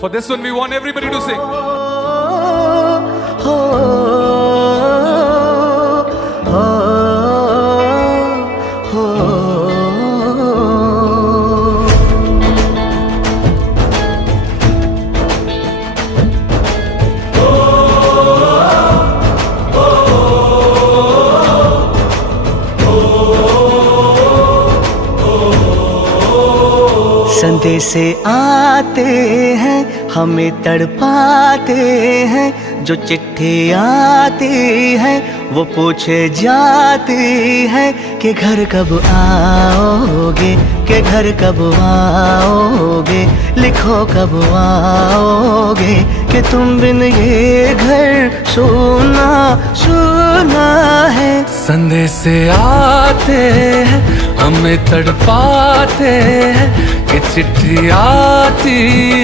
For this one, we want everybody to sing. संदेशे आते हैं हमें तड़पाते हैं, जो चिट्ठी आती है वो पूछे जाती है कि घर कब आओगे, कि घर कब आओगे, लिखो कब आओगे, कि तुम बिन ये घर सोना सोना है। संदेशे आते हैं हमें तड़पाते हैं, कि चिट्ठी आती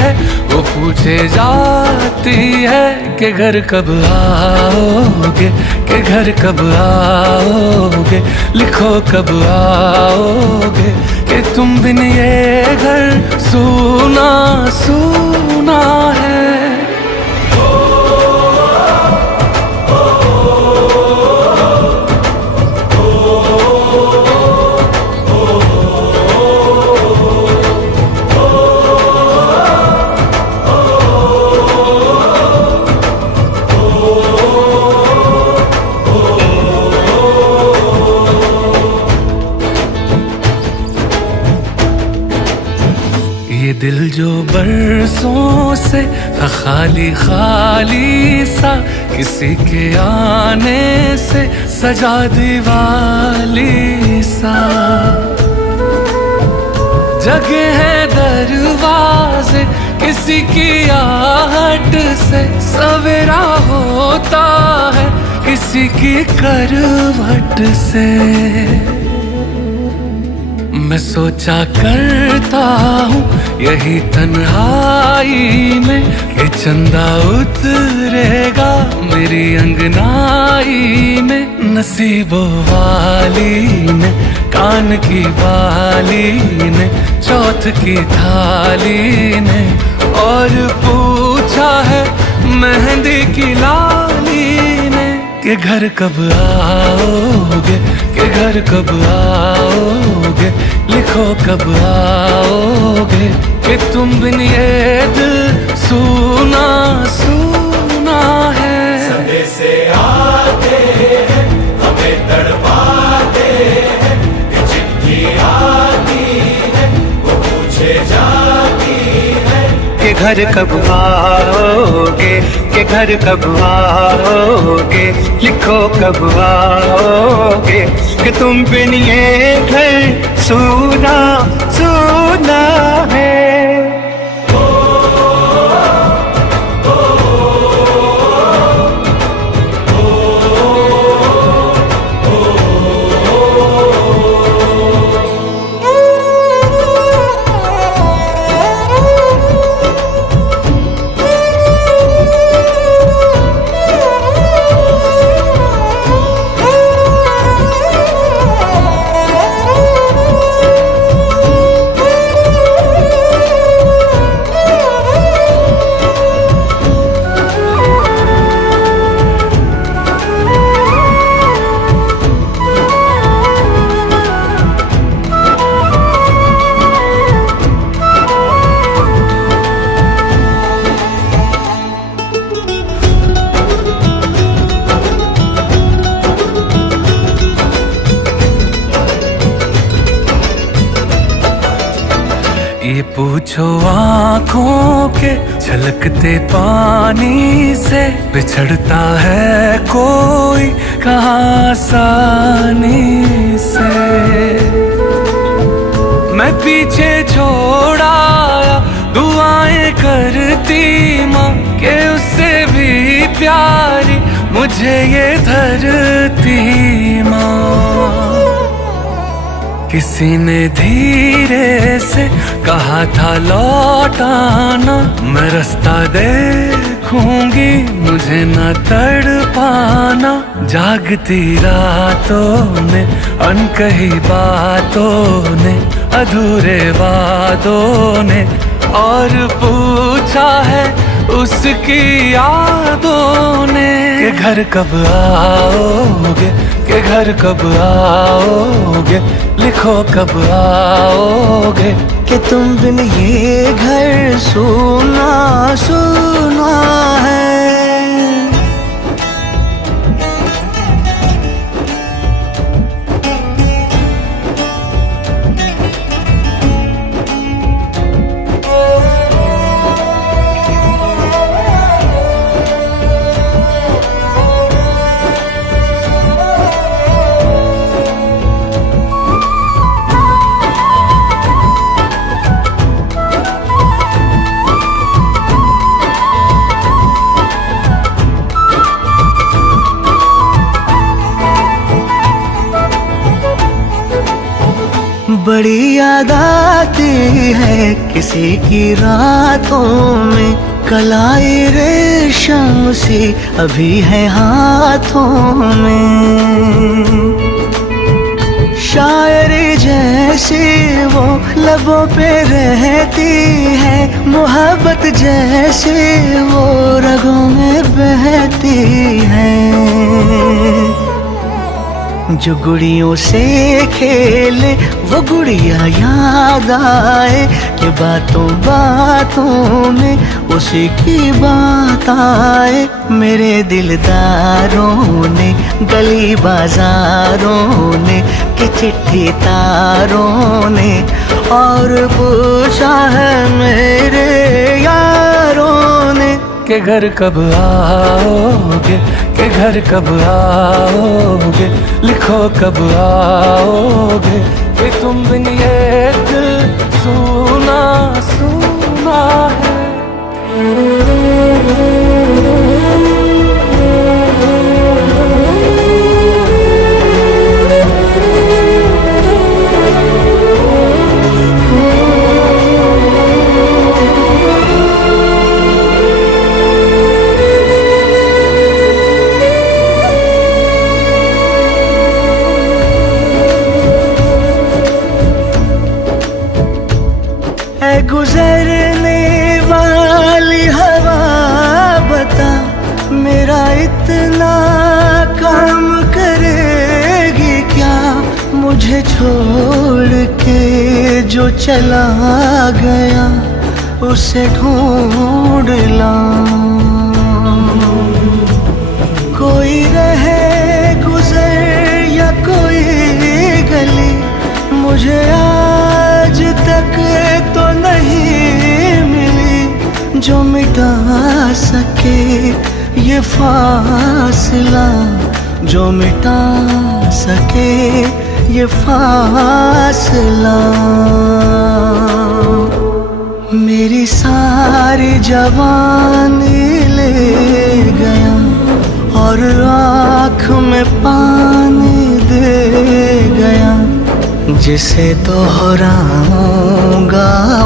है वो पूछे जाती है कि घर कब आओगे, कि घर कब आओगे, लिखो कब आओगे, कि तुम बिन ये घर सूना सूना है। ये दिल जो बरसों से था खाली खाली सा, किसी के आने से सजा दीवाली सा, जगे हैं दरवाजे किसी की आहट से, सवेरा होता है किसी की करवट से। मैं सोचा करता हूँ यही तन्हाई में कि चंदा उतरेगा मेरी अंगनाई में, नसीबों वाली ने कान की बाली ने चौथ की थाली ने, और पूछा है मेहंदी की लाली ने कि घर कब आओगे, कि घर कब आओगे, लिखो कब आओगे, कि तुम बिन ये दिल सूना सूना है। संदेशे आते हैं हमें तड़पाते हैं, कि चिट्ठी आती है वो पूछे जाती है कि घर कब आओगे, कि घर कब आओगे, लिखो कब आओगे, कि तुम बिन ये घर सूना सूना है। ये पूछो आँखों के छलकते पानी से, बिछड़ता है कोई कहाँ आसानी से। मैं पीछे छोड़ आया दुआएं करती माँ, के उससे भी प्यारी मुझे ये धरती माँ। किसी ने धीरे से कहा था लौट आना, मैं रास्ता देखूंगी मुझे न तड़पाना। जागती रातों में अनकही बातों ने, अधूरे वादों ने और पूछा है उसकी यादों ने कि घर कब आओगे, कि घर कब आओगे, लिखो कब आओगे। कि तुम बिन ये घर सूना सूना है। बड़ी याद आती है किसी की रातों में, कलाई रेशम सी अभी है हाथों में। शायरी जैसी वो लबों पे रहती है, मोहब्बत जैसी वो रगों में बहती है। जो गुड़ियों से खेले वो गुड़िया याद आए, कि बातों बातों में उसी की बात आए। मेरे दिलदारों ने गली बाजारों ने, कि चिट्ठी तारों ने और पूछा है मेरे यारों ने कि घर कब आओगे, कि घर कब आओगे, लिखो कब आओगे। कि तुम बिन ये दिल सूना सूना है। गुजरने वाली हवा बता, मेरा इतना काम करेगी क्या। मुझे छोड़ के जो चला गया उसे ढूंढ लाऊं। कोई रहे गुजर या कोई गली, मुझे आज तक तो नहीं मिली जो मिटा सके ये फासला, जो मिटा सके ये फासला। मेरी सारी जवानी ले गया और आँख में पानी दे गया, जिसे दोहराऊंगा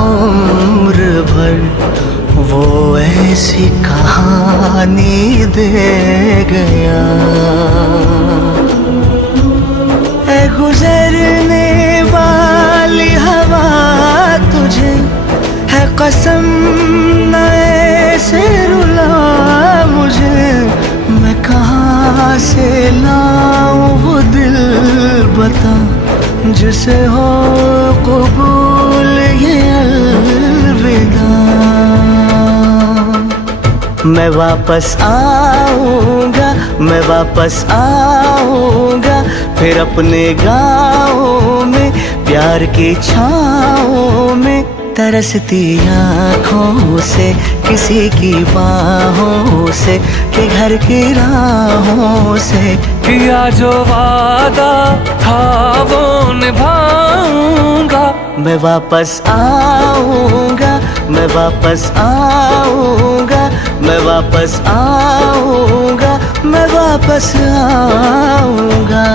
उम्र भर वो ऐसी कहानी दे गया। ऐ गुजरने वाली हवा तुझे है कसम न ऐसे रुला मुझे, मैं कहाँ से लाऊं वो दिल बता, जिसे हो कबूल ये अलविदा। मैं वापस आऊंगा, मैं वापस आऊंगा, फिर अपने गाँव में प्यार की छाँव में, तरसती आँखों से किसी की बाहों से, कि घर की राहों से। किया जो वादा था वो निभाऊंगा। मैं वापस आऊंगा, मैं वापस आऊंगा, मैं वापस आऊंगा, मैं वापस आऊंगा।